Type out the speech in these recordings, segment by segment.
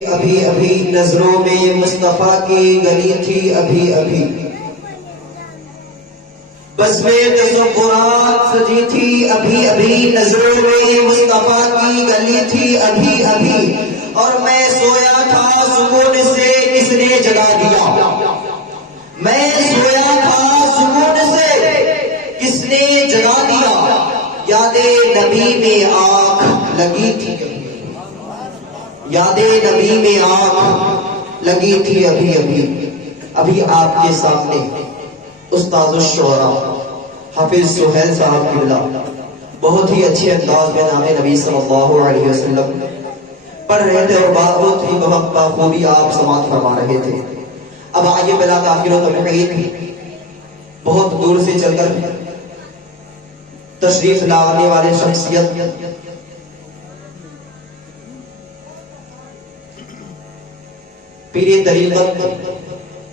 ابھی ابھی نظروں میں مصطفیٰ کی گلی تھی ابھی ابھی، بس میں تصورات سجی تھی ابھی ابھی، نظروں میں مصطفیٰ کی گلی تھی ابھی ابھی، اور میں سویا تھا سکون سے کس نے جگا دیا، میں سویا تھا سکون سے کس نے جگا دیا، یاد نبی میں آنکھ لگی تھی، یاد نبی میں آنکھ لگی تھی ابھی ابھی۔ ابھی آپ کے سامنے استاد الشعراء حافظ سہیل صاحب قبلہ بہت ہی اچھے انداز میں نام نبی صلی اللہ علیہ وسلم پڑھ رہے تھے اور بہت ہی بخوبی آپ سماعت فرما رہے تھے۔ اب آئیے بلا تاخیر و تمہید بہت دور سے چل کر تشریف لانے والے شخصیت پیر طریقت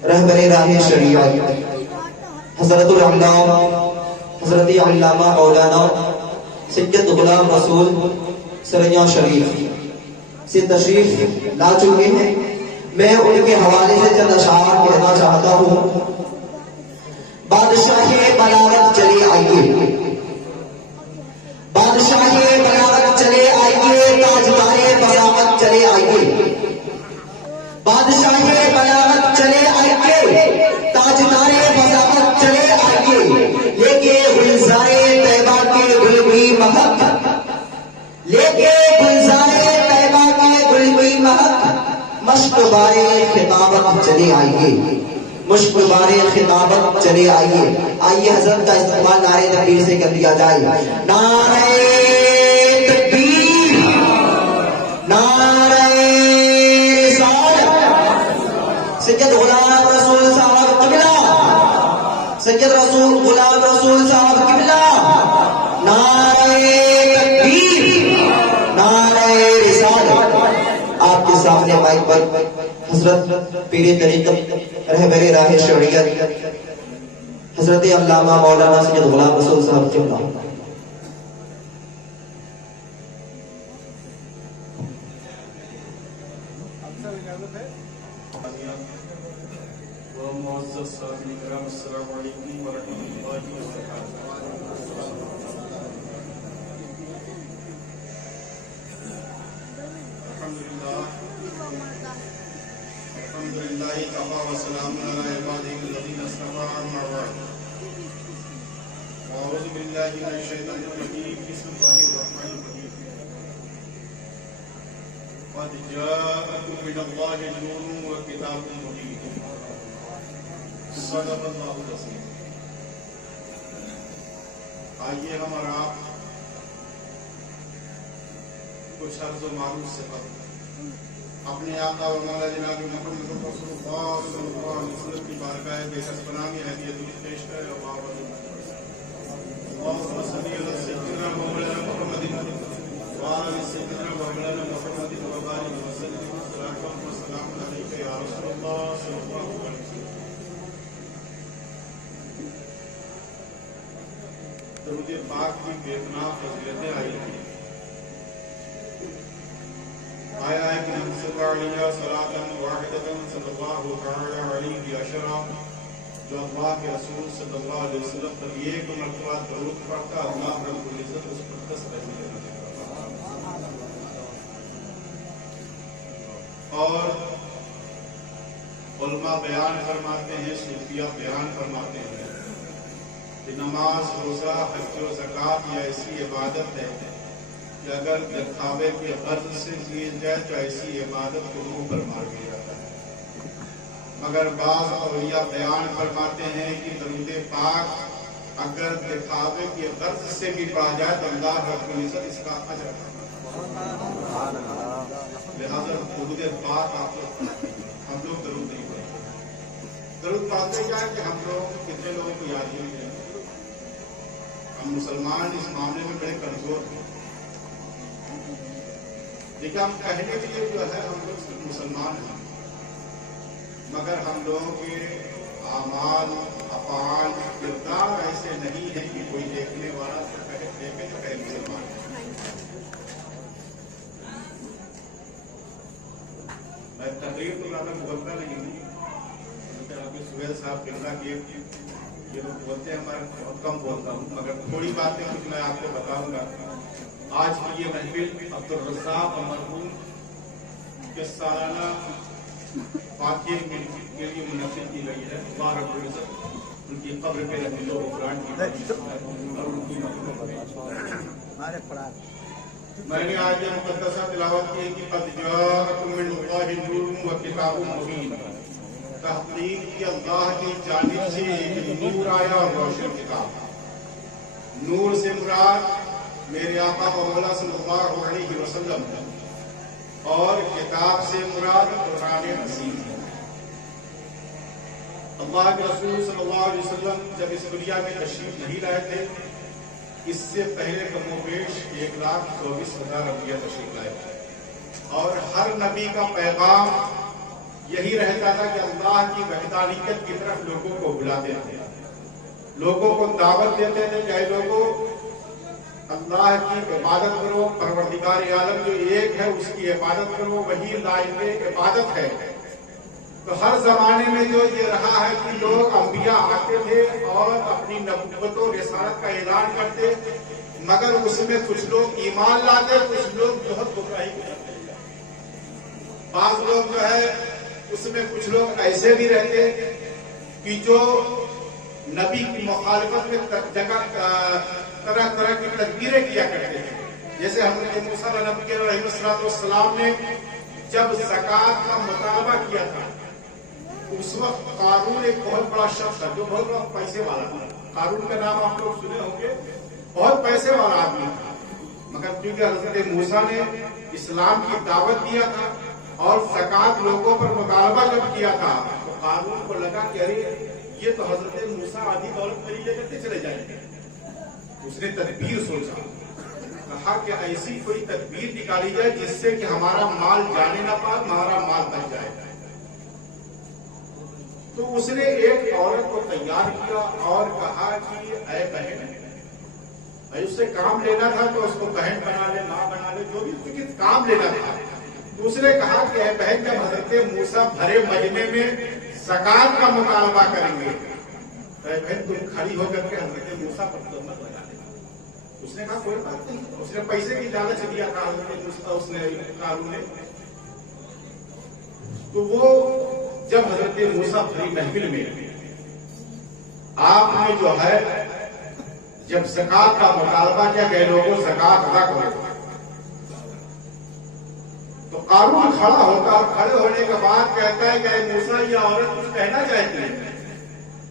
رہبر راہ شریعت حضرت العلامہ حضرت علامہ مولانا سید غلام رسول سریا شریف سے تشریف لا چکے ہیں۔ میں ان کے حوالے سے چند اشعار کہنا چاہتا ہوں۔ بادشاہ بلاغت چلے آئیے، بادشاہ بلاغت چلے آئیے، تاجدار بلاغت چلے آئیے، بادشاہ بلاغت چلے آئیے، تاجدار بلاغت چلے آئیے، لے کے گلزار طیبہ کے گل کی مہک، لے کے گلزار طیبہ کے گل کی مہک، مشک بارے خطابت چلے آئیے، مشک بارے خطابت چلے آئیے۔ آئیے حضرت کا استقبال نعرہ تکبیر سے کر دیا جائے۔ نعرہ تکبیر، نعرہ سید غلام رسول صاحب قبلہ، سید رسول غلام رسول صاحب قبلہ، نعرہ تکبیر، نعرہ رسالت۔ آپ کے سامنے مائک پر حضرت پیر طریقت رہبر راہ شریعت حضرت علامہ مولانا سید غلام رسول صاحب قبلہ۔ السلام علیکم ورحمۃ اللہ وبرکاتہ۔ الحمد للہ کفا وسلام علی عبادہ الذین اصطفى، اما بعد، اعوذ باللہ من الشیطان الرجیم، بسم اللہ الرحمن الرحیم۔ قد جاءکم من اللہ نور وکتاب مبین، صدق اللہ العظیم۔ آئیے ہم اور آپ کچھ عرض و معروف سے قبل اپنے آقا و مولا جناب محمد رسول اللہ صلی اللہ علیہ وسلم کی بارگاہ بے کس پناہ میں ہدیہ درود پیش کریں۔ اللہم صلی علی سیدنا مولانا محمد وعلی سیدنا مولانا محمد وبارک وسلم، صلاۃ و سلام علیک یا رسول اللہ صلی اللہ علیہ وسلم۔ درود پاک کی بےپناہ فضیلتیں آئی ہیں۔ آیا ہے کہ ہم صلی اللہ علیہ صلاۃً واحدۃ صلی اللہ تعالی علیہ عشرہ، جو اللہ کے رسول صلی اللہ علیہ وسلم پر ایک مرتبہ درود پڑھتا، اللہ رب العزت اس پر 10 درجے دیتا۔ اور علماء بیان فرماتے ہیں، صوفیہ بیان فرماتے ہیں کہ نماز، روزہ، حج و زکوٰۃ یہ ایسی عبادت ہے کہ اگر دکھاوے کے غرض سے کی جائے تو ایسی عبادت کو روح پر مار دیا جاتا ہے۔ مگر بعض اولیاء بیان فرماتے ہیں کہ درود پاک اگر دکھاوے کے غرض سے بھی پڑھا جائے تو اللہ رب العزت اس کا اجر فرماتا ہے۔ لہذا درود پاک ہم لوگ درود نہیں پڑھتے، درود پڑھتے کیا کہ ہم لوگ کتنے لوگوں کو یاد نہیں کریں۔ ہم مسلمان اس معاملے میں بڑے کمزور ہیں۔ دیکھیں، ہم کہنے کے لیے جو ہے ہم لوگ صرف مسلمان ہیں، مگر ہم لوگوں کے اعمال، افعال، کردار ایسے نہیں ہیں کہ کوئی دیکھنے والا دیکھے تو کہے مسلمان ہے۔ تقریر تو زیادہ بولتا نہیں ہوں، آپ کے سہیل صاحب قبلہ کی یہ لوگ بولتے ہیں، ہمارا بہت کم بولتا ہوں، مگر تھوڑی باتیں کچھ میں آپ کو بتاؤں گا۔ آج کی یہ محفل عبدالرزاق مرحوم کے سالانہ فاتحے کے لیے منعقد کی گئی ہے۔ اللہ رب العزت ان کی قبر پہ رحمت و غفران کی اور ان کی میں نے آج یہ مقدسہ تلاوت کی کہ قد جاءکم من اللہ نور و کتاب مبین، تحقیق کی اللہ کی جانب سے نور آیا اور روشن کتاب۔ نور سے مراد میرے آقا و مولا صلی اللہ علیہ وسلم اور کتاب سے مراد قرآن عظیم ہے۔ اللہ کے رسول صلی اللہ علیہ وسلم جب اس دنیا میں تشریف نہیں لائے تھے، اس سے پہلے کم و بیش 1,24,000 انبیاء تشریف لائے تھے، اور ہر نبی کا پیغام یہی رہتا تھا کہ اللہ کی وحدانیت کی طرف لوگوں کو بلاتے تھے، لوگوں کو دعوت دیتے تھے کہ اے لوگوں اللہ کی عبادت کرو، پروردگار عالم جو ایک ہے اس کی عبادت کرو، وہی لائق عبادت ہے۔ تو ہر زمانے میں جو یہ رہا ہے کہ لوگ انبیاء آتے تھے اور اپنی نبوت و رسالت کا اعلان کرتے، مگر اس میں کچھ لوگ ایمان لاتے، کچھ لوگ بہت گمراہی کرتے۔ بعض لوگ جو ہے اس میں کچھ لوگ ایسے بھی رہتے کہ جو نبی کی مخالفت میں طرح طرح کی تدبیریں کیا کرتے تھے، جیسے حضرت موسیٰ نبی علیہ السلام نے جب زکوٰۃ کا مطالبہ کیا تھا، اس وقت قارون ایک بہت بڑا شخص تھا جو بہت بہت پیسے والا تھا۔ قارون کا نام آپ لوگ سنے ہوں گے، بہت پیسے والا آدمی تھا، مگر کیونکہ حضرت موسیٰ نے اسلام کی دعوت دیا تھا اور زکوٰۃ لوگوں پر مطالبہ جب کیا تھا تو قارون کو لگا کہ ارے یہ تو حضرت موسیٰ آدھی دولت میری لے کر کے چلے جائیں گے۔ اس نے تدبیر سوچا، کہا کہ ایسی کوئی تدبیر نکالی جائے جس سے کہ ہمارا مال جانے نہ پائے، ہمارا مال بچ جائے۔ تو اس نے ایک عورت کو تیار کیا اور کہا کہ اے بہن، اس سے کام لینا تھا تو اس کو بہن بنا لے، ماں بنا لے، جو بھی کچھ کام لینا تھا۔ تو اس نے کہا کہ اے بہن، جب حضرت موسیٰ بھرے مجمع میں زکوٰۃ کا مطالبہ کریں گے تو اے بہن تم کھڑی ہو کر کے حضرت موسیٰ پر تہمت لگا دینا۔ اس نے کہا کوئی بات نہیں، اس نے پیسے کی لالچ دیا تھا حضرت موسیٰ، اس نے قارون نے۔ تو وہ جب حضرت موسیٰ بھری محفل میں آپ نے جو ہے جب زکوٰۃ کا مطالبہ کیا کہ لوگوں زکوٰۃ ادا کرو، تو قارون کھڑا ہوتا اور کھڑے ہونے کے بعد کہتا ہے کہ اے موسیٰ یہ عورت کچھ کہنا چاہتی ہے۔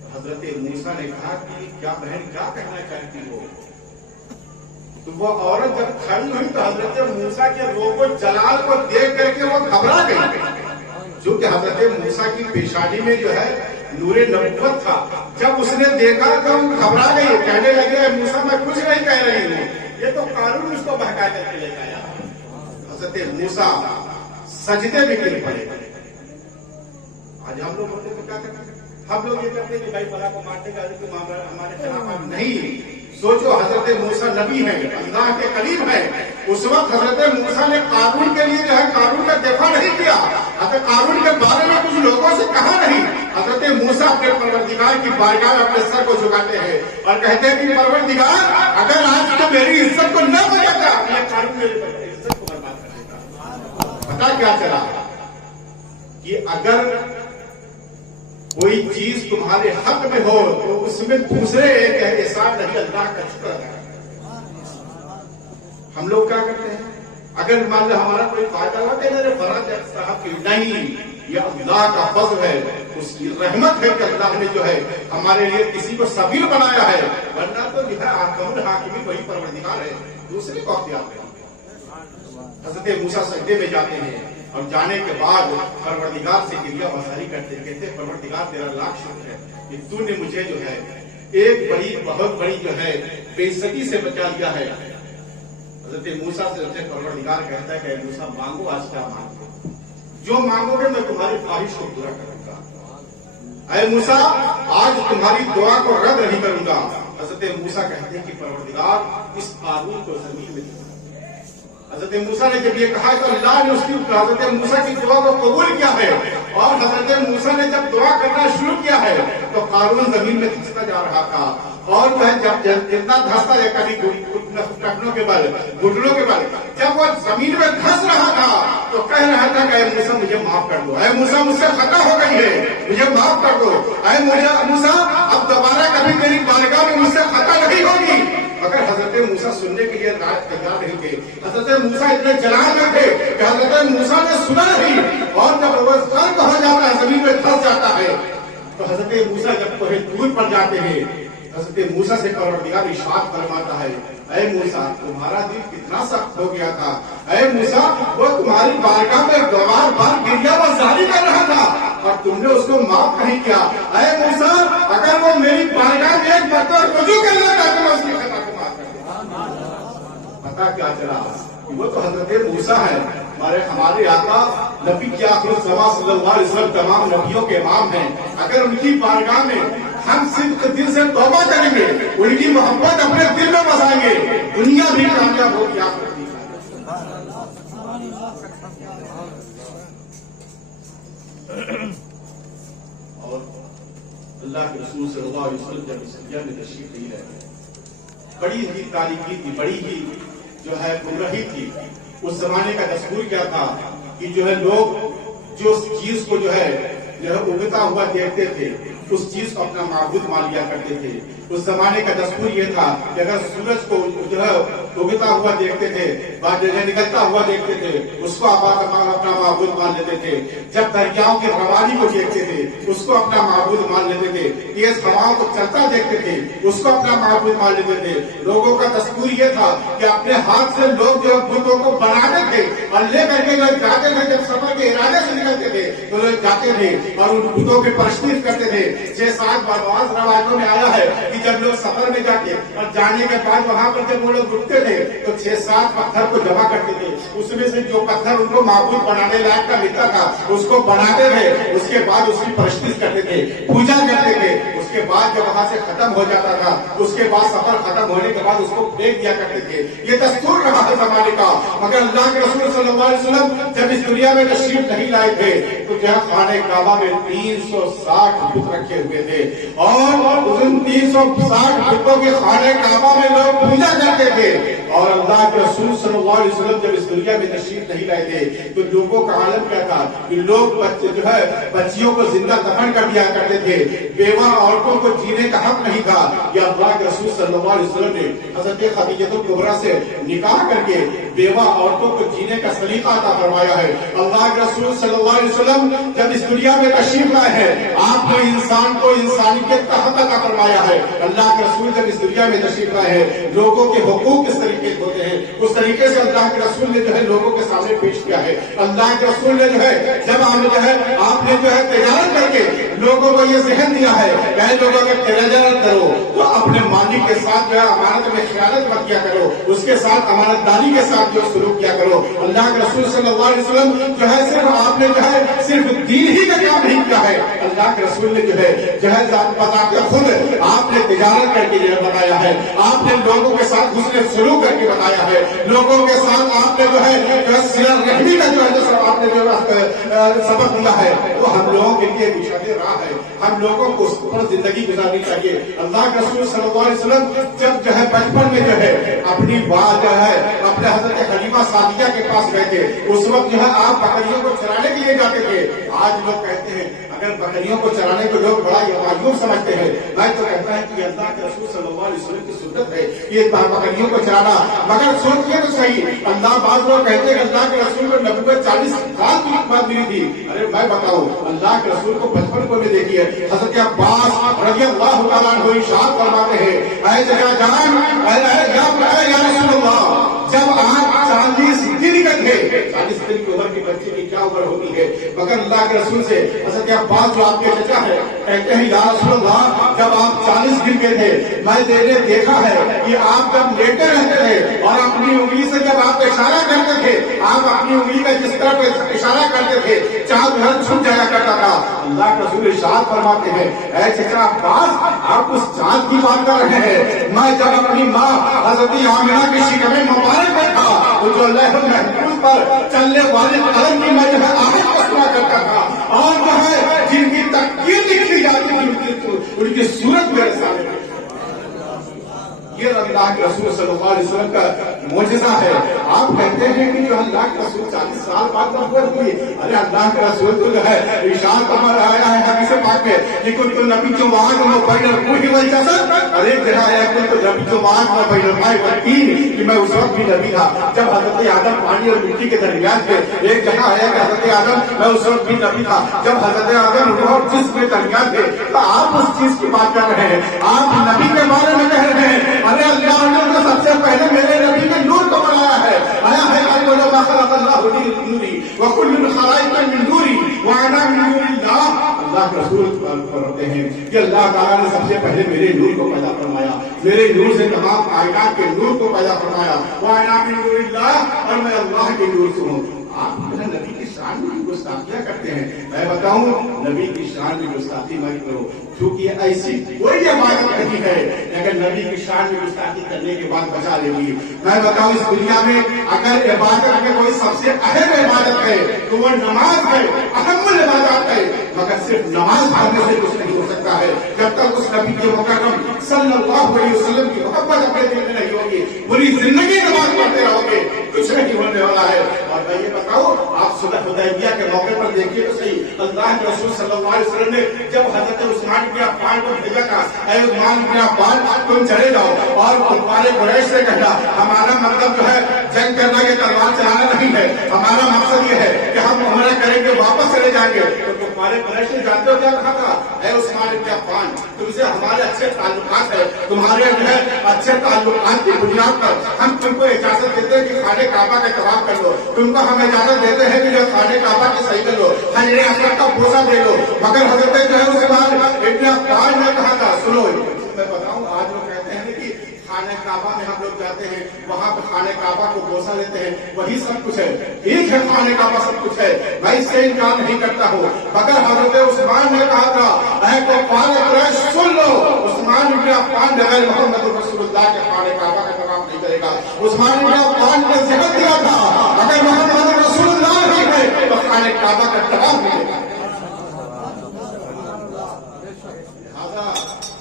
تو حضرت موسیٰ نے کہا کہ کیا بہن کیا کہنا چاہتی ہو؟ تو وہ عورت جب کھڑی ہوئی تو حضرت موسیٰ کے روح و جلال کو دیکھ کر کے وہ گھبرا گئی، جو کہ حضرت موسیٰ کی پیشانی میں جو ہے نور نبوت تھا۔ جب اس نے دیکھا تو وہ گھبرا گئی، کہنے لگے اے موسیٰ میں کچھ نہیں کہہ رہی ہوں، یہ تو قارون اس کو بہکا کر کے لے گیا۔ حضرت موسیٰ سجدے میں گر پڑے۔ آج ہم لوگ ہوتے تو کیا کرتے ہیں؟ ہم لوگ یہ کرتے ہیں کہ بھائی فلاں کو مارنے کا ہمارے خلاف نہیں۔ سوچو حضرت موسیٰ نبی ہے، اللہ کے قریب ہے، اس وقت حضرت موسیٰ نے قارون کے لیے جو ہے قارون کا دفاع نہیں کیا، حضرت قارون کے بارے میں کچھ لوگوں سے کہا نہیں۔ حضرت موسیٰ اپنے پروردگار کی بارگاہ میں اپنے سر کو جھکاتے ہیں اور کہتے ہیں کہ پروردگار اگر آج تو میری عزت کو نہ بچاتا یہ قارون میرے عزت کو برباد کر دیتا۔ پتا کیا چلا کہ اگر کوئی چیز تمہارے حق میں ہو تو اس میں دوسرے ایک احسان نہیں، اللہ کا شکر ادا کرنا۔ ہم لوگ کیا کرتے ہیں؟ اگر مان لو ہمارا کوئی فائدہ ہوا کہ میرے فرات صاحب کی نہیں، یہ اللہ کا فضل ہے، اس کی رحمت ہے کہ اللہ نے جو ہے ہمارے لیے کسی کو سبیل بنایا ہے، ورنہ تو جو ہے حاکم الحاکمین وہی پروردگار ہے، دوسرے کو اختیار ہے۔ حضرت موسیٰ سجدے میں جاتے ہیں اور جانے کے بعد پروردگار سے گریہ وزاری کرتے کہتے پروردگار تیرا لاکھ شکر ہے کہ تو نے مجھے جو ہے ایک بہت بڑی جو ہے بے عزتی سے بچا لیا ہے۔ حضرت موسیٰ سے پروردگار کہتا ہے کہ اے موسیٰ مانگو، آج کیا مانگو، جو مانگو گے میں تمہاری خواہش کو پورا کروں گا۔ اے موسیٰ آج تمہاری دعا کو رد نہیں کروں گا۔ حضرت موسیٰ کہتے ہیں کہ پروردگار اس قارون کو زمین میں حضرت موسیٰ نے جب یہ کہا تو اللہ نے اس کی حضرت موسیٰ کی دعا کو قبول کیا ہے، اور حضرت موسیٰ نے جب دعا کرنا شروع کیا ہے تو قارون زمین میں دھستا جا رہا تھا، اور جو ہے جب جتنا دھستا ہے کبھی ٹخنوں کے بل گھٹنوں کے بل، جب وہ زمین میں دھس رہا تھا تو کہہ رہا تھا کہ اے موسیٰ مجھے معاف کر دو، اے موسیٰ مجھ سے خطا ہو گئی ہے مجھے معاف کر دو، اے موسیٰ اب دوبارہ کبھی تیری بارگاہ میں مجھ سے خطا نہیں ہوگی۔ مگر حضرت موسیٰ سننے کے لیے تیار نہیں تھے، حضرت موسیٰ اتنے جلال میں تھے کہ حضرت موسیٰ نے سنا نہیں، اور جب وہ غرق ہو جاتا ہے زمین میں دھس جاتا ہے تو حضرت موسیٰ جب کوہ طور پر جاتے ہیں، حضرت موسیٰ سے پروردگار ارشاد فرماتا ہے اے موسیٰ تمہارا دل کتنا سخت ہو گیا تھا، اے موسیٰ وہ تمہاری بارگاہ میں بار بار گریہ وزاری کر رہا تھا اور تم نے اس کو معاف نہیں کیا، اے موسیٰ اگر وہ میری بارگاہ میں ایک مرتبہ رجوع کر لیتا تو میں اس کی خطا کو معاف کر دیتا۔ پتا کیا چلا، وہ تو حضرت موسیٰ ہے، ہمارے آقا نبی کی آخر الزمان صلی اللہ علیہ وسلم تمام نبیوں کے امام ہیں، اگر ان کی بارگاہ میں ہم صدق دل سے توبہ کریں گے، ان کی محبت اپنے دل میں بسائیں گے، دنیا بھی کامیاب ہوگی آخرت بھی۔ اور اللہ کے رسول صلی اللہ علیہ وسلم جب اس دنیا میں تشریف نہیں رہے، بڑی ہی تاریکی تھی، بڑی ہی جو ہے گمراہی تھی۔ اس زمانے کا دستور کیا تھا کہ جو ہے لوگ جو اس چیز کو جو ہے اگتا ہوا دیکھتے تھے اس چیز کو اپنا معبود مان لیا کرتے تھے۔ اس زمانے کا دستور یہ تھا کہ اگر سورج کو جو ہے اگتا ہوا دیکھتے تھے، نکلتا ہوا دیکھتے تھے، اس کو اپنا معبود مان لیتے تھے۔ جب دریاؤں کی روانی کو دیکھتے تھے اس کو اپنا معبود مان لیتے تھے۔ تیز ہواؤں کو چلتا دیکھتے تھے اس کو اپنا معبود مان لیتے تھے۔ لوگوں کا دستور یہ تھا کہ اپنے ہاتھ سے لوگ جو بتوں کو بناتے تھے اور لے کر کے لوگ جاتے تھے، جب سفر کے ارادے سے نکلتے تھے تو لوگ جاتے تھے اور ان بتوں کی پرستش کرتے تھے۔ 6-7 بعض روایتوں میں آیا ہے کہ جب لوگ سفر میں جاتے اور جانے کے بعد وہاں پر جب وہ لوگ رکتے تھے تو 6-7 پتھر کو جمع کرتے تھے، اس میں سے جو پتھر ان کو معبود بنانے لائق کا ملتا تھا اس کو بناتے تھے، اس کے بعد اس کی پرستش کرتے تھے، پوجا کرتے تھے۔ اس کے بعد جب وہاں سے ختم ہو جاتا تھا اس کے بعد سفر ختم ہونے کے بعد اس کو پھینک دیا کرتے تھے۔ یہ دستور رہا ہے زمانے کا، مگر اللہ کے رسول صلی اللہ علیہ وسلم جب اس دنیا میں تشریف نہیں لائے تھے تو جہاں خانہ کعبہ میں 360 بت رکھے ہوئے تھے، اور ان 360 بتوں کے خانہ کعبہ میں لوگ پوجا کرتے تھے۔ اور اللہ کے رسول صلی اللہ علیہ وسلم جب اس دنیا میں تشریف نہیں لائے تھے تو لوگوں کا عالم کیا تھا کہ لوگ جو ہے بچیوں کو زندہ دفن کر دیا کرتے تھے، بیوہ عورتوں کو جینے کا حق نہیں تھا۔ یہ اللہ کے رسول صلی اللہ علیہ وسلم نے حضرت خدیجہ الکبریٰ سے نکاح کر کے بیوہ عورتوں کو جینے کا سلیقہ عطا فرمایا ہے۔ اللہ کے رسول صلی اللہ علیہ وسلم جب اس دنیا میں تشریف لائے ہیں آپ نے انسان کو انسانیت کا حق عطا فرمایا ہے۔ اللہ کے رسول جب اس دنیا میں تشریف لائے ہیں لوگوں کے حقوق کس طریقے سے ہوتے ہیں اس طریقے سے اللہ کے رسول نے جو ہے لوگوں کے سامنے پیش کیا ہے۔ اللہ کے رسول نے جو ہے جب آپ نے جو ہے تجارت کر کے لوگوں کو یہ ذہن دیا ہے کہ لوگوں اگر تجارت کرو تو اپنے مالک کے ساتھ جو ہے امانت میں خیانت مت کیا کرو، اس کے ساتھ امانت داری کے ساتھ جو سلوک کیا کرو۔ اللہ کے رسول صلی اللہ علیہ وسلم جو ہے صرف آپ نے جو ہے صرف دین ہی کا کام نہیں کیا ہے، اللہ کے رسول نے جو ہے بتا کے خود آپ نے تجارت کر کے جو ہے بتایا ہے، آپ نے لوگوں کے ساتھ حسن سلوک کر کے بتایا ہے، لوگوں کے ساتھ آپ نے جو ہے صلہ رحمی کا جو ہے آپ نے جو سبق دیا ہے وہ ہم لوگوں کے لیے نشان راہ ہے۔ ہم لوگوں کو اس پر زندگی گزارنی چاہیے۔ اللہ کے رسول صلی اللہ علیہ وسلم جب جو ہے بچپن میں جو ہے اپنی بات جو ہے اپنے حضرت حلیمہ سعدیہ کے پاس گئے تھے، اس وقت جو ہے آپ بکریوں کو چرانے کے لیے جاتے تھے۔ آج لوگ کہتے ہیں اگر بکریوں کو چرانے کو لوگ بڑا معیوب سمجھتے ہیں، میں تو کہتا ہے کہ اللہ کے رسول صلی اللہ علیہ وسلم کی سنت ہے یہ بکریوں کو چرانا۔ مگر سوچیے تو صحیح، اللہ بعض لوگ کہتے ہیں کہ اللہ کے رسول کو نبوت 40 سال کی بات ملی تھی۔ ارے میں بتاؤں اللہ کے رسول کو بچپن کو بھی دیکھی ہے۔ حضرت عباس رضی اللہ تعالیٰ عنہ ارشاد فرماتے ہیں اے چچا جان اے یا رسول اللہ جب آپ 40 دن کے تھے، 40 دن کی عمر کی بچے کی کیا عمر ہوتی ہے، مگر اللہ کے رسول سے حضرت عباس جو آپ کے چچا ہے کہتے ہیں یا رسول اللہ جب آپ 40 دن کے تھے میں نے دیکھا ہے کہ آپ جب لیٹے رہتے تھے اور اپنی انگلی سے جب آپ اشارہ کرتے تھے، آپ اپنی انگلی کا جس طرح اشارہ کرتے تھے چاند گھر چھپ جایا کرتا تھا۔ اللہ کے رسول ارشاد فرماتے ہیں اے چچا عباس آپ اس چاند کی بات کر رہے ہیں، میں جب اپنی ماں حضرت آمنہ کی شکم مبارک میں تھا وہ جو اللہ محفوظ پر چلنے والے قلم کی میں جو ہے آہت کو سنا کرتا تھا، اور جو ہے جن کی تقدیر لکھی جاتی تھی ان کی صورت میرے سامنے. یہ اللہ کے رسول صلی اللہ علیہ وسلم کا معجزہ ہے. آپ کہتے ہیں کہ جو اللہ کے رسول 40 سال بعد نبوت ہوئی. ارے اللہ کے رسول تو جو ہے ارشاد فرما آیا ہے حدیث پاک میں، لیکن تو نبی جو وعد میں بین الروح والجسد، اور ایک جگہ ہے کہ تو نبی جو وعد میں بین الماء والطین، کہ میں اس وقت بھی نبی تھا جب حضرت آدم پانی اور مٹی کے درمیان تھے. ایک جگہ ہے کہ حضرت آدم میں اس وقت بھی نبی تھا جب حضرت آدم روح اور جسم کے درمیان تھے. تو آپ اس چیز کی بات کر رہے ہیں، آپ نبی کے بارے میں کہہ رہے ہیں. ارے اللہ نے تو سب سے پہلے میرے نبی کے نور کو بنایا ہے. آیا ہے وَكُلُّ الْخَلَائِقِ مِن نُورِهِ وَأَنَا مِن نُورِ اللَّهِ. اللہ کے رسول فرماتے ہیں کہ اللہ تعالیٰ نے سب سے پہلے میرے نور کو پیدا فرمایا، میرے نور سے تمام کائنات کے نور کو پیدا فرمایا. وَأَنَا مِن نُورِ اللَّهِ، اور میں اللہ کے نور سے ہوں. آپ نبی کی شان میں گستاخیاں کرتے ہیں. میں بتاؤں نبی کی شان میں گستاخی مت کرو، کیونکہ ایسی کوئی عبادت نہیں ہے اگر نبی کی شان میں گستاخی کرنے کے بعد بچا لے گی. میں بتاؤں اس دنیا میں اگر عبادت میں کوئی سب سے اہم عبادت ہے تو وہ نماز ہے، اہم العبادات ہے. مگر صرف نماز پڑھنے سے کچھ نہیں ہو سکتا ہے جب تک اس نبی کے مکرم صلی اللہ علیہ وسلم کی محبت اپنے دل میں نہیں ہوگی. پوری زندگی نماز پڑھتے رہو گے کچھ نہیں ہونے والا ہے. اور میں یہ بتاؤ آپ صلح حدیبیہ کے موقع پر دیکھیے تو صحیح، اللہ کے رسول صلی اللہ علیہ وسلم نے جب حضرت عثمان بن عفان کو بھیجا تھا، اے عثمان بن عفان تم چلے جاؤ اور کفار قریش سے کہنا ہمارا مطلب جو ہے جنگ کرنا، یہ تلوار چلانا نہیں ہے، ہمارا مقصد یہ ہے کہ ہم عمرہ کریں گے واپس چلے جائیں گے. تو کفار قریش نے جانتے ہو کیا کہا تھا؟ اے عثمان بن عفان تم سے ہمارے اچھے تعلقات ہیں، تمہارے جو ہے اچھے تعلقات کی بنیاد پر ہم تم کو اجازت دیتے ہیں کہ خانہ کعبہ کا طواف کر لو، تم کو ہم اجازت دیتے ہیں کہ جو خانہ کعبہ کی صحیح کر لو، حجر اسود کا بوسہ دے لو. مگر حضرت جو ہے اس کے بعد ابن عفان نے کہا تھا سنو میں بتاؤں آج وہ کہتے ہیں کہ خانہ کعبہ میں ہم لوگ جاتے ہیں، وہاں پہ خانہ کعبہ کو بوسہ دیتے ہیں، وہی سب کچھ ہے، ٹھیک ہے خانہ کعبہ سب کچھ ہے، میں اس سے انکار نہیں کرتا ہوں. مگر حضرت عثمان نے کہا تھا اے کفار قریش سن لو، عثمان بن عفان بغیر محمد رسول اللہ کے خانہ کعبہ کا طواف نہیں کرے گا. عثمان بن عفان نے ذکر دیا تھا اگر محمد رسول اللہ نہیں ہے تو خانہ کعبہ کا طواف نہیں کرے گا.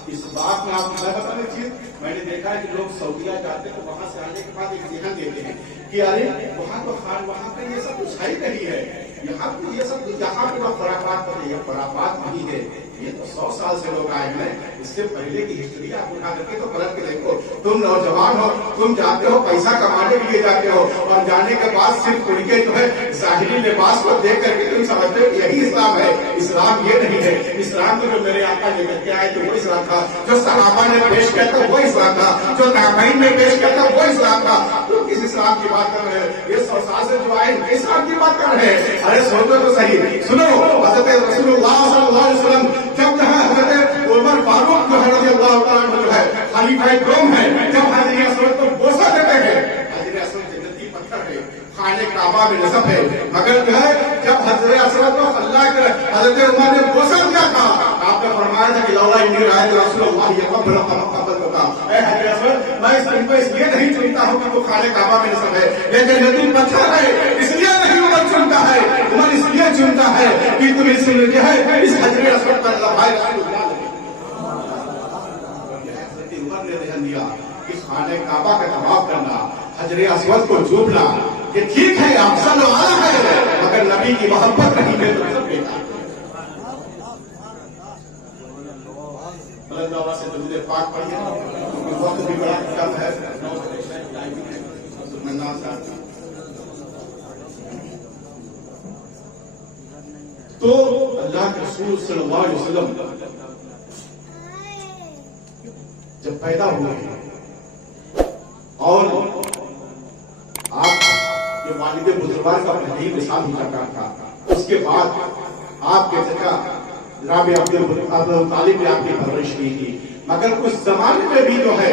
اس بات میں آپ کو بتانے چیز میں نے دیکھا ہے کہ لوگ سعودیہ جاتے ہیں تو وہاں سے آنے کے بعد ایک ذہن دیتے ہیں کہ ارے وہاں تو وہاں پہ یہ سب کچھ ہے ہی نہیں ہے، یہاں پہ یہ سب کچھ یہاں پہ خرافات ہوتے ہیں. یہ خرافات نہیں ہے، یہ تو 100 سال سے لوگ آئے ہیں. اس سے پہلے کی ہسٹری آپ اٹھا کر کے تو پلٹ کے دیکھو. تم نوجوان ہو، تم جاتے ہو پیسہ کمانے کے لیے جاتے ہو، اور جانے کے بعد صرف ان کے جو ہے ظاہری لباس کو دیکھ کر کے تم سمجھتے ہو یہی اسلام ہے. اسلام یہ نہیں ہے. اسلام تو جو میرے آقا لے کر کے آئے تھے وہ اسلام تھا، جو صحابہ نے پیش کیا تھا وہ اسلام تھا، جو تابعین نے پیش کیا تھا وہ اسلام تھا. تم کس اسلام کی بات کر رہے ہیں؟ یہ 100 سال سے جو آئے اسلام کی بات کر رہے ہیں. ارے سوچو تو صحیح. سنو حضرت رسول اللہ صلی اللہ علیہ وسلم جب جو ہے حضرت عمر فاروق جو ہے رضی اللہ تعالیٰ عنہ جو ہے خلیفہ دوم ہے، جب حجر اسود کو بوسہ دیتے ہیں، حجر اسود جنتی پتھر ہے، خانہ کعبہ میں نصب ہے، مگر جو ہے جب حجر اسود کو اللہ کے حضرت عمر نے بوسہ دیا تھا آپ نے فرمایا تھا کہ لولا انی رأیت رسول اللہ یقبل قبل ہوتا. اے حجر اسود میں اس دن کو اس لیے نہیں چنتا ہوں کہ وہ خانہ کعبہ میں نصب ہے، لیکن جنتی پتھر ہے اس لیے نہیں عمر چنتا ہے. عمر اس لیے چنتا ہے کہ تم اس میں جو ہے اس حجر اسود پر لبھائے رسول اللہ عمر نے ذہن دیا کہ خانہ کعبہ کا طواف کرنا، حجر اسود کو چومنا یہ ٹھیک ہے افضل و اعلیٰ ہے، مگر نبی کی محبت نہیں ہے تو سب بیکار. بلند آواز سے درود پاک پڑھیے، وقت بھی بڑا کم ہے. تو اللہ کے رسول صلی اللہ علیہ وسلم جب پیدا ہوئے اور آپ جو والد بزرگوار کا پہلے ہی مثال ہی کرتا تھا، اس کے بعد آپ کے چچا جناب عبد الطالب نے آپ کی پرورش کی تھی، مگر اس زمانے میں بھی جو ہے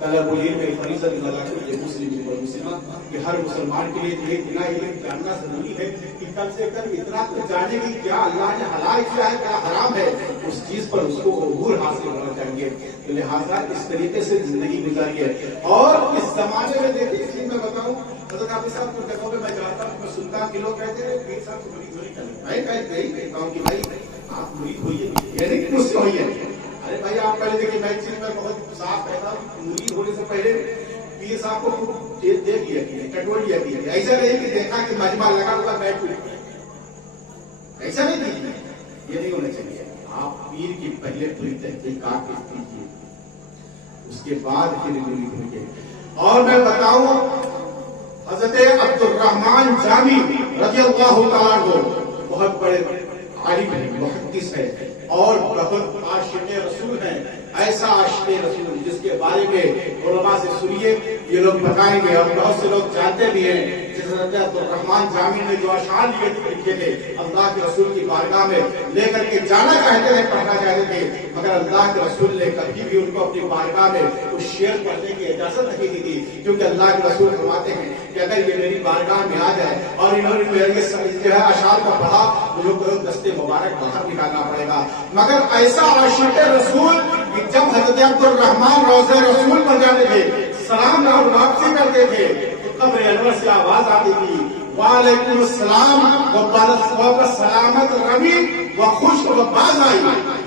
طلبولیل میں فریضت ادا کیجیے مسلم اور مسلمہ کہ ہر مسلمان کے لیے یہ اتنا علم جاننا ضروری ہے کہ کم سے کم اتنا تو جانے کی کیا اللہ نے حلال کیا ہے کیا حرام ہے، اس چیز پر اس کو عبور حاصل ہونا چاہیے. تو لہٰذا اس طریقے سے زندگی گزاریے. اور اس زمانے میں دیکھیے، اس لیے میں بتاؤں حضرت حافظ صاحب کو جگہوں پہ میں جاتا ہوں، میں سنتا کہ لوگ کہتے ہیں پیر صاحب کو مرید ہوئی کریں، میں کہتا ہوں کہ بھائی آپ مرید ہوئیے، یہ نہیں کہ مجھ سے ہوئیے. ارے بھائی آپ پہلے دیکھیے، میں اس چیز میں بہت صاف کہتا ہوں، مرید ہونے سے پہلے پیر صاحب کو دیکھ لیا کیجیے، ٹٹول لیا کیجیے. ایسا نہیں کہ دیکھا کہ مجمع لگا ہوا بیٹھ ہوئی، ایسا نہیں کیجیے، یہ نہیں ہونا چاہیے. آپ پیر کی پہلے پوری تحقیقات کیجیے، اس کے بعد پھر مرید ہوئیے. اور میں بتاؤں حضرت عبد الرحمن جامی رضی اللہ تعالیٰ کو بہت بڑے عالم ہے، محدث ہے اور بہت عاشق رسول ہیں. ایسا عاشق رسول جس کے بارے میں علماء سے سنیے، یہ لوگ بتائیں گے اور بہت سے لوگ جانتے بھی ہیں. جس حضرت عبد الرحمن جامی نے جو اشعار لکھے تھے اللہ کے رسول کی بارگاہ میں لے کر کے جانا چاہتے تھے، پڑھنا چاہتے تھے، مگر اللہ کے رسول نے کبھی بھی ان کو اپنی بارگاہ میں اس شعر پڑھنے کی اجازت نہیں دی تھی، کیونکہ اللہ کے رسول فرماتے ہیں کہ اگر یہ میری بارگاہ میں آ جائے اور انہوں نے میرے جو ہے اشعار کو پڑھا، مجھے کو دستے مبارک باہر نکالنا پڑے گا. مگر ایسا عاشق رسول جب حضرت عبد الرحمن روضہ رسول پر جاتے تھے، سلام اور واپسی کرتے تھے، تو قبر انور سے آواز آتی تھی، وعلیکم السلام و سلامت روی و خوش و باز آئی.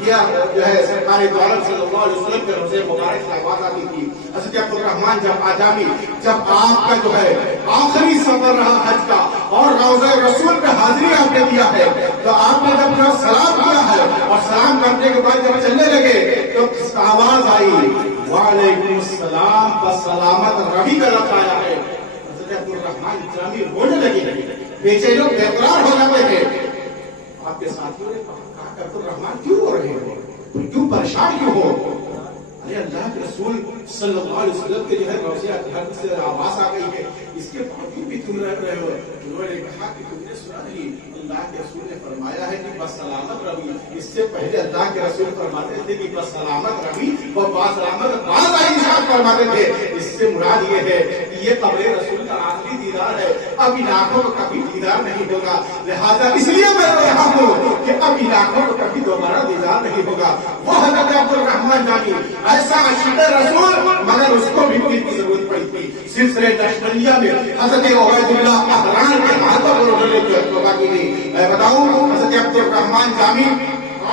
یہ جو ہے سرکار دو عالم صلی اللہ علیہ وسلم کے روضہ مبارک سے آواز آتی تھی. حضرت عبد الرحمن جامی جب آپ کا جو ہے آخری سفر رہا حج کا اور روضہ رسول پہ حاضری آپ نے دیا ہے، تو آپ نے جب سلام کیا ہے اور سلام کرنے کے بعد جب چلنے لگے تو آواز آئی، وعلیکم السلام و سلامت روی کا لفظ آیا ہے. حضرت عبد الرحمن جامی رونے لگے، بے چین لوگ بے قرار ہو جاتے ہیں. آپ کے ساتھیوں نے کہا کہ عبد الرحمن کیوں ہو رہے ہو، کیوں پریشان کیوں ہو؟ ارے اللہ کے رسول صلی اللہ علیہ وسلم کے جو ہے روضہ گھر سے آواز آ گئی ہے، اس کے باوجود بھی تم رہ رہے ہو. انہوں نے کہا کہ تم نے سنا نہیں، اللہ کے رسول نے فرمایا ہے کہ بس سلامت روی. اس سے پہلے اللہ کے رسول فرماتے تھے کہ بس سلامت روی و باسلامت باز آئی نشان فرماتے تھے. اس سے مراد یہ ہے کہ یہ قبر رسول کا آخری دیدار ہے، اب ان آنکھوں کو کبھی دیدار نہیں ہوگا. لہٰذا اس لیے میں رو رہا ہوں کہ اب ان آنکھوں کو کبھی دوبارہ دیدار نہیں ہوگا. وہ حضرت عبد الرحمن جامی ایسا عاشق رسول، مگر اس کو بھی کی ضرورت پڑی تھی. سلسلے نقشبندیہ میں حضرت عبید اللہ احرار کے ہاتھوں پر انہوں نے توبہ کی تھی. میں بتاؤں حضرت عبد الرحمن جامی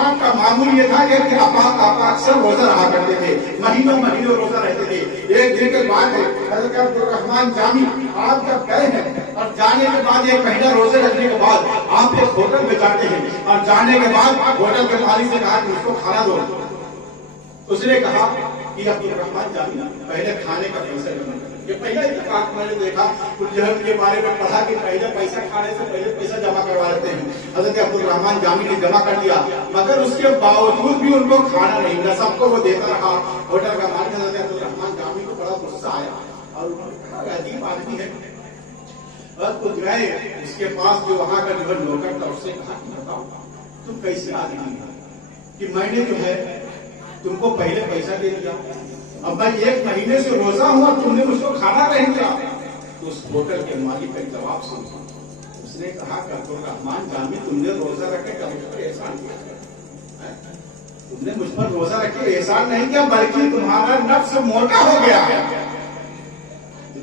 آپ کا معمول یہ تھا کہ آپ اکثر روزہ رہا کرتے تھے، مہینوں روزہ رہتے تھے. ایک دن کے بعد حضرت عبد الرحمن جامی آپ جب گئے ہیں اور جانے کے بعد ایک مہینہ روزے رکھنے کے بعد آپ ایک ہوٹل میں جاتے ہیں اور جانے کے بعد ہوٹل کے مالک سے کہا کہ اس کو کھانا دو. اس نے کہا کہ عبد الرحمن جامی پہلے کھانے کا پیسہ جمع کریں. یہ پہلا اتفاق میں نے دیکھا کچھ جہاں کے بارے میں پڑھا کہ پہلے پیسہ کھانے سے پہلے پیسہ جمع کروا لیتے ہیں. حضرت عبد الرحمن جامی نے جمع کر دیا، مگر اس کے باوجود بھی ان کو کھانا نہیں ملا، سب کو وہ دیتا رہا. ہوٹل کا مالک حضرت عبد الرحمن جامی کو بڑا غصہ آیا اور انہوں نے کہا عجیب آدمی ہے. اور کچھ گئے اس کے پاس جو وہاں کا جو نوکر تھا، اس سے کہا کہ بتاؤ تم کیسے آدمی ہے کہ میں نے جو ہے تم کو پہلے پیسہ دے دیا، اب میں 1 مہینے سے روزہ ہوں اور تم نے مجھ کو کھانا نہیں دیا. تو اس ہوٹل کے مالک کا جواب سنا. اس نے کہا کہ عبد الرحمن جامی تم نے روزہ رکھے کہ مجھ پر احسان کیا؟ تم نے مجھ پر روزہ رکھے احسان نہیں کیا، بلکہ تمہارا نفس موٹا ہو گیا ہے.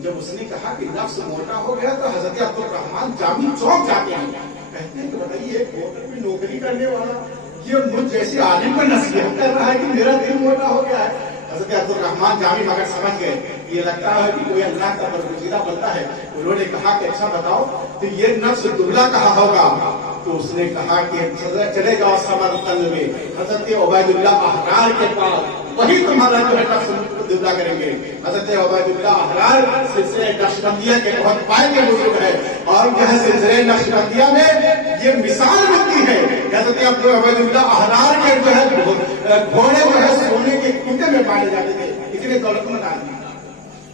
جب اس نے کہا کہ نفس موٹا ہو گیا تو حضرت عبد الرحمن جامی چونک جاتے ہیں، کہتے ہیں کہ بتائیے ایک ہوٹل میں نوکری کرنے والا یہ مجھ جیسے عالم پر نصیحت کر رہا ہے کہ میرا دل موٹا ہو گیا ہے. حضرت عبد الرحمن جامی مگر سمجھ گئے یہ لگتا ہے کہ کوئی اللہ کا برگزیدہ بنتا ہے. انہوں نے کہا کہ اچھا بتاؤ تو یہ نفس دبلا کہاں ہوگا؟ تو اس نے کہا کہ چلے جاؤ سمرقند میں حضرت عبید اللہ احرار کے پاس، وہی تمہارا جو ہے نفس دبلا کریں گے. حضرت عبید اللہ احرار سلسلہ نقشبندیہ کے بہت پائے کے بزرگ ہے اور جو ہے سلسلہ نقشبندیہ میں یہ مثال ملتی ہے. حضرت عبید اللہ احرار کے جو ہے گھوڑے جو ہے سونے کے کوٹے میں پائے جاتے تھے، اتنے دولتمند آدمی.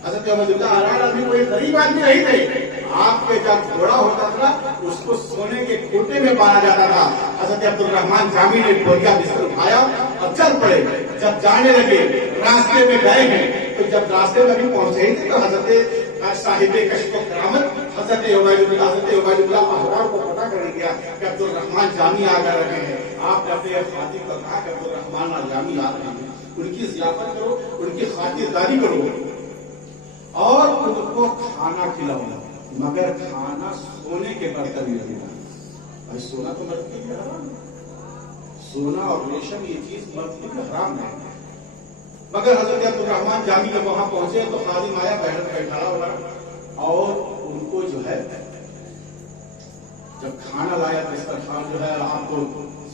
حضرت عبید اللہ احرار آدمی کوئی غریب آدمی نہیں تھے. آپ کے جب گھوڑا ہوتا تھا اس کو سونے کے کوٹے میں پایا جاتا تھا. حضرت عبد الرحمن جامی نے بوریا بستر اٹھایا اور چل پڑے. جب جانے لگے راستے میں گئے ہیں تو جب راستے میں بھی پہنچے ہی تھے تو حضرت صاحب کشف و کرامت حضرت عبید اللہ احرار کو پتہ کر گیا کہ عبد الرحمان جامی آ کر رہے ہیں. آپ نے اپنے خاطر کو کہا کہ عبد الرحمان جامی آ رہے ہیں, ان کی ضیافت کرو, ان کی خاطرداری کرو اور ان کو کھانا کھلاؤ, مگر کھانا سونے کے برتن میں دینا. بھائی سونا تو مرد کے لیے حرام ہے, سونا اور ریشم یہ چیز مرد کے لیے حرام ہے. مگر حضرت عبد الرحمان جامی جب وہاں پہنچے تو خادم آیا بیٹھا ہوا اور ان کو جو ہے جب کھانا لایا دسترخوان جو ہے آپ کو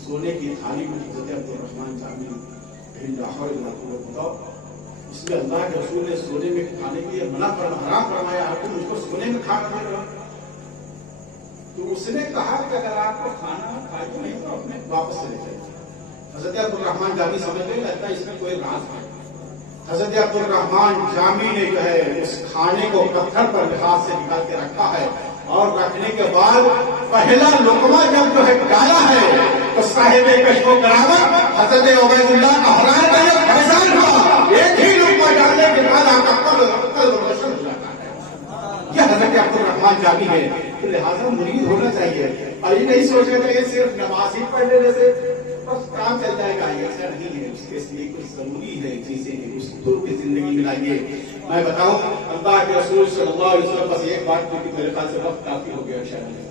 سونے کی تھالی میں حضرت عبد الرحمان جامی بتاؤ اس میں اللہ کے رسول نے سونے میں کھانے کے لیے منع حرام فرمایا ہے, تم مجھ کو سونے میں کھانا دے رہا. تو اس نے کہا کہ اگر آپ کو کھانا کھائے تو نہیں تو اپنے واپس لے جائے. حضرت عبد الرحمان جامی سمجھ گئے لگتا ہے اس میں کوئی راز ہے. حضرت عبد الرحمان جامی نے جو ہے اس کھانے کو پتھر پر ہاتھ سے نکال کے رکھا ہے اور رکھنے کے بعد پہلا لقمہ جب جو ہے ڈالا ہے تو صاحب کشف و کرامت حضرت عبید اللہ احرار کا یہ فیضان ہوا, ایک ہی لقمہ ڈالنے کے بعد آپ کا قلب روشن ہو جاتا ہے. یہ حضرت عبد الرحمان جامی ہے, تو لہٰذا مرید ہونا چاہیے. اور یہ نہیں سوچنا چاہیے صرف نماز ہی پڑھ لینے سے بس کام چل جائے گا, ایسا نہیں ہے. اس کے لیے کچھ ضروری ہے چیزیں اس طور کی زندگی میں لائیے. میں بتاؤں اللہ کے رسول صلی اللہ علیہ وسلم بس ایک بات کیونکہ میرے خیال سے وقت کافی ہو گیا شاید,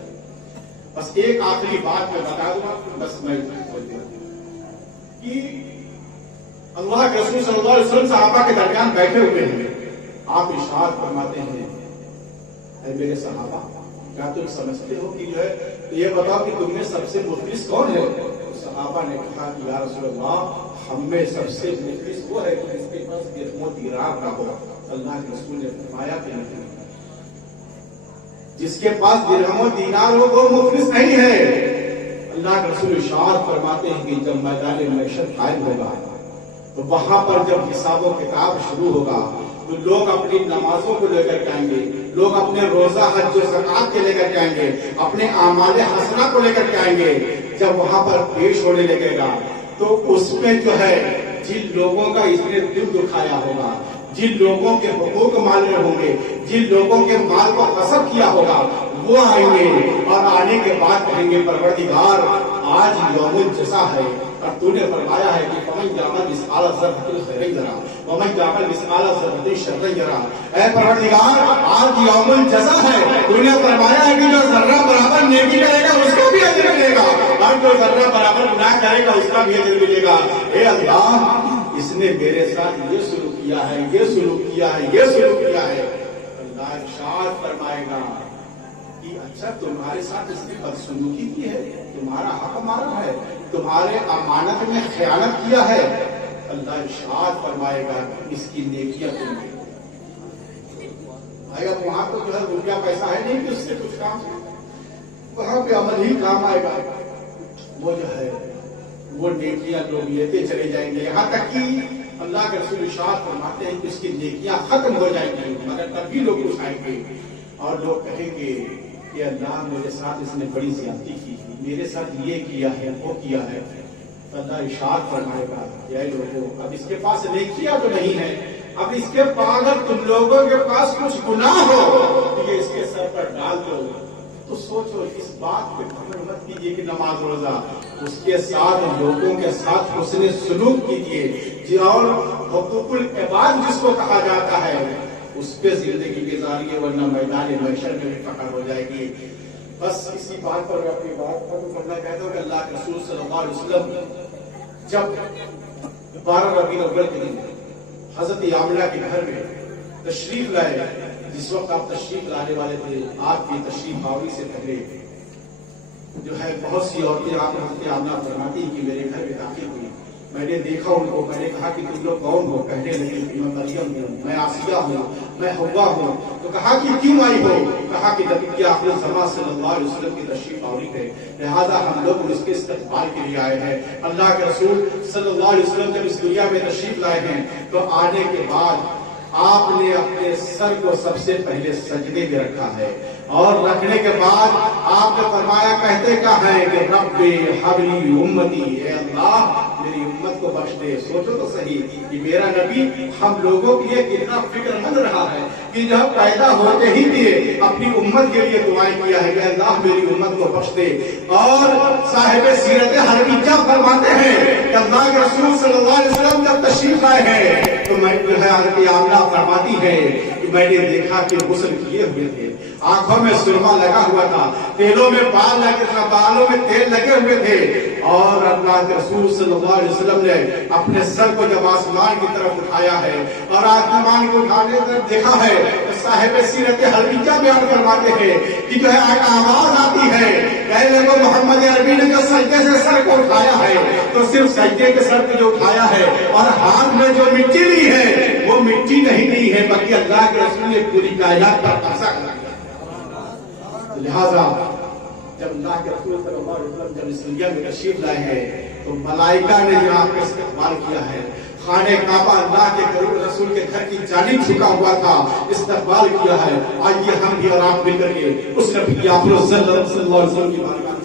بس ایک آخری بات میں بتا دوں آپ کو, بس میں کہ اللہ کے رسول صلی اللہ علیہ وسلم صحابہ کے درمیان بیٹھے ہوئے ہیں. آپ ارشاد فرماتے ہیں اے میرے صحابہ کیا تم سمجھتے ہو کہ جو ہے یہ بتاؤ کہ تم میں سب سے مفلس کون ہے؟ صحابہ نے کہا کہ یا رسول اللہ ہم میں سب سے مفلس وہ ہے کہ جس کے پاس درہم و دینار نہ ہو. اللہ کے رسول نے فرمایا کہ نہیں, جس کے پاس درہم و دینار ہو وہ مفلس نہیں ہے. اللہ کے رسول ارشاد فرماتے ہیں کہ جب میدان محشر قائم ہوگا تو وہاں پر جب حساب و کتاب شروع ہوگا تو لوگ اپنی نمازوں کو لے کر کے آئیں گے, لوگ اپنے روزہ حج و زکات کے لے کر کے آئیں گے, اپنے اعمال حسنہ کو لے کر کے آئیں گے. جب وہاں پر پیش ہونے لگے گا تو اس میں جو ہے جن لوگوں کا اس نے دل دکھایا ہوگا, جن لوگوں کے حقوق مالے ہوں گے, جن لوگوں کے مال کو غصب کیا ہوگا وہ آئیں گے اور آنے کے بعد کہیں گے پروردگار آج یوم الجزا ہے, اور تو نے فرمایا ہے کہ فمن یعمل مثقال ذرۃ خیرا یرہ ومن یعمل مثقال ذرۃ شرا یرہ. اے پروردگار آج یوم الجزا ہے, تو نے فرمایا ہے کہ جو ذرہ برابر نیکی کرے گا اس کو بھی اجر ملے گا اور جو ذرہ برابر گناہ کرے گا اس کا بھی اجر ملے گا. اے اللہ اس نے میرے ساتھ یہ سلوک کیا ہے, یہ سلوک کیا ہے, یہ سلوک کیا ہے. اللہ ارشاد فرمائے گا کہ اچھا تمہارے ساتھ اس نے بدسلوکی کی ہے, تمہارا حق مارا ہے, تمہارے امانت میں خیانت کیا ہے. اللہ ارشاد فرمائے گا اس کی نیکیاں تم نے. بھائی اب وہاں تو جو ہے روپیہ پیسہ ہے نہیں کہ اس سے کچھ کام, وہاں پہ عمل ہی کام آئے گا. وہ جو ہے وہ نیکیاں لوگ لیتے چلے جائیں گے یہاں تک کہ اللہ کے رسول ارشاد فرماتے ہیں کہ اس کی نیکیاں ختم ہو جائیں گی, مگر تب بھی لوگ اٹھائیں گے اور لوگ کہیں گے کہ اللہ میرے ساتھ اس نے بڑی زیادتی کی, میرے ساتھ یہ کیا ہے وہ کیا ہے. اللہ ارشاد فرمائے گا اے لوگوں اب اس کے پاس نیکیاں تو نہیں ہے, اب اس کے بعد اگر تم لوگوں کے پاس کچھ گناہ ہو تو یہ اس کے سر پر ڈال دو. تو سوچو اس بات پہ خبر مت کیجیے کہ نماز روزہ, اس کے ساتھ لوگوں کے ساتھ حسن سلوک کیجیے اور حقوق العباد جس کو کہا جاتا ہے اس پہ زندگی گزاریے, ورنہ میدان محشر میں بھی فخر ہو جائے گی. بس اسی بات پر میں اپنی بات ختم کرنا چاہتا ہوں کہ اللہ کے رسول صلی اللہ علیہ وسلم جب 12 ربیع الاول کے دن حضرت آمنہ کے گھر میں تشریف لائے, جس وقت آپ تشریف لانے والے تھے آپ کی تشریف آوری سے پہلے جو ہے بہت سی عورتیں آپ حضرت آمنہ فرماتی کہ میرے گھر میں داخل ہوئی. میں نے دیکھا ان کو, میں نے کہا کہ تم لوگ کون ہو؟ کہنے لگے کہ میں مریم ہوں, میں آسیہ ہوں, میں حوا ہوں. تو کہا کہ کیوں آئی ہو؟ کہا کہ نبی کے آخر زمان صلی اللہ علیہ وسلم کی تشریف آوری ہے, لہذا ہم لوگ اس کے استقبال کے لیے آئے ہیں. اللہ کے رسول صلی اللہ علیہ وسلم جب اس دنیا میں تشریف لائے ہیں تو آنے کے بعد آپ نے اپنے سر کو سب سے پہلے سجدے میں رکھا ہے اور رکھنے کے بعد آپ نے فرمایا کہتے کیا ہے کہ رب حبلی امتی، اے اللہ میری امت کو بخش دے۔ سوچو تو صحیح کہ میرا نبی ہم لوگوں کے لیے کتنا فکر مند رہا ہے کہ جب پیدا ہوتے ہی دیے اپنی امت کے لیے دعائیں کیا ہے کہ اللہ میری امت کو بخش دے۔ اور صاحب سیرت حربی کیا فرماتے ہیں کہ اللہ کے رسول صلی اللہ علیہ وسلم جب تشریف لائے ہیں تو میں جو ہے حضرت آمنہ فرماتی ہے کہ میں نے دیکھا کہ غسل کیے ہوئے تھے، آنکھوں میں سرما لگا ہوا تھا، تیلوں میں بالوں میں تیل لگے ہوئے تھے، اور اللہ کے رسول صلی اللہ علیہ وسلم نے اپنے سر کو جب آسمان کی طرف اٹھایا ہے اور آسمان کو اٹھانے تک دیکھا ہے تو صاحب سیرت حربی کیا بیان فرماتے ہیں کہ جو ہے آواز آتی ہے، کہنے کو محمد عربی نے جو سجدے سے سر کو اٹھایا ہے تو صرف سجدے کے سر کو جو اٹھایا ہے اور ہاتھ میں جو مٹی لی ہے وہ مٹی نہیں لی ہے بلکہ اللہ کے رسول نے پوری کائنات پر قبضہ کر لیا۔ لہذا جب اللہ کے رسول صلی اللہ علیہ وسلم جب اس دنیا میں تشریف لائے ہیں تو ملائکہ نے جناب کا استقبال کیا ہے، خانہ کعبہ اللہ کے رسول کے گھر کی جانب جھکا ہوا تھا، استقبال کیا ہے۔ آئیے ہم بھی اور آپ مل کر کے اس نبی اکرم صلی اللہ علیہ وسلم کی بارگاہ